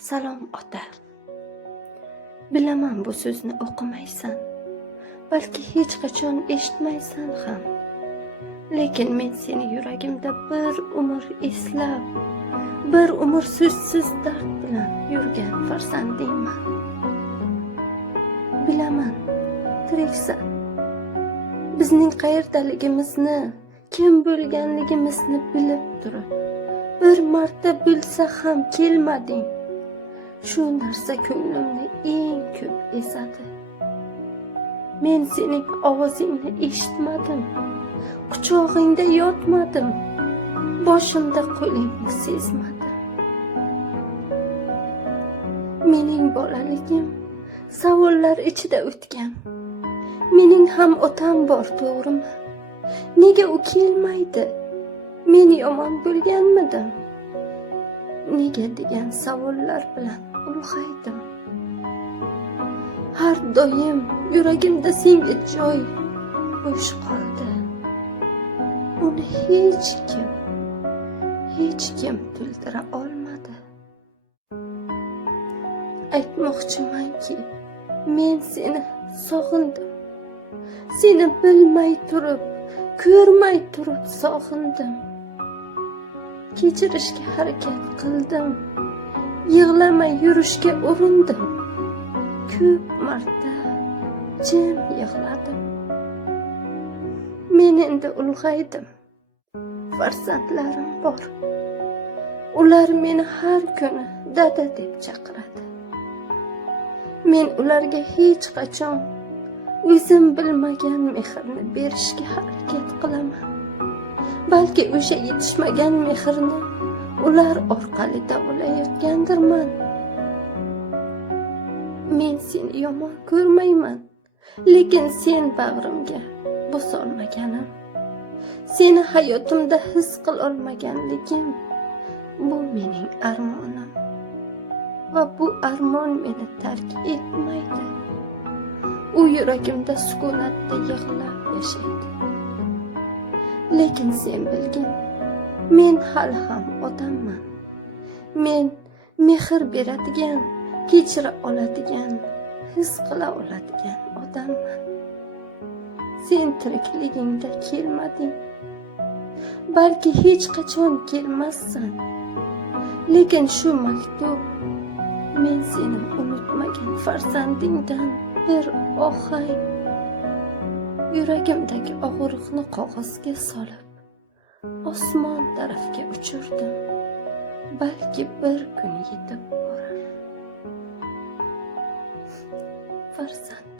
Salom ota. Bilaman bu so'zni o'qimaysan, balki hech qachon eshitmaysan ham. Lekin men seni yuragimda bir umr eslab, bir umr so'zsiz dard bilan yurgan farzandingman. Bilaman, tiriksan. Bizning qayerdaligimizni, kim bo'lganligimizni bilib turib, bir marta bilsa ham kelmading. Shu narsa ko'nglimni eng ko'p ezadi. Men sening ovozingni eshitmadim, quchog'ingda yotmadim, boshimda qo'lingni sezmadim. Mening bolaligim savollar ichida o'tgan. Mening ham otam bor, to'g'rimi? Nega u kelmaydi? Men yomon bo'lganmidim? Nega degan savollar bilan ulg'aydim. Har doim yuragimda senga joy bo'sh qoldi. Uni hech kim to'ldira olmadi. Aytmoqchimanki, men seni sog'indim. Seni bilmay turib, ko'rmay turib sog'indim. Kechirishga harakat qildim, yig'lamay yurishga urindim. Ko'p marta jim yig'ladim. Men endi ulg'aydim. Farzandlarim bor. Ular meni har kuni dada deb chaqiradi. Men ularga hech qachon o'zim bilmagan mehrni berishga harakat qilaman. Balki o'sha yetishmagan mehrni ular orqali davolayotgandirman. Men seni yomon ko'rmayman, lekin sen bag'rimga bosolmaganim, seni hayotimda his qilolmaganligim bu mening armonim. Va bu armon meni tark etmaydi. U yuragimda sukunatda yig'lab yashaydi. Lekin sen bilgin, men hali ham odamman. Men mehr beradigan, kechira oladigan, his qila oladigan odamman. Sen tirikligingda kelmading. Balki hech qachon kelmassan. Lekin shu maktub men seni unutmagan farzandingdan bir ohang. Yuragimdagi og'riqni qog'ozga solib, osmon tarafga uchirdim. Balki bir kun yetib borar. Farzand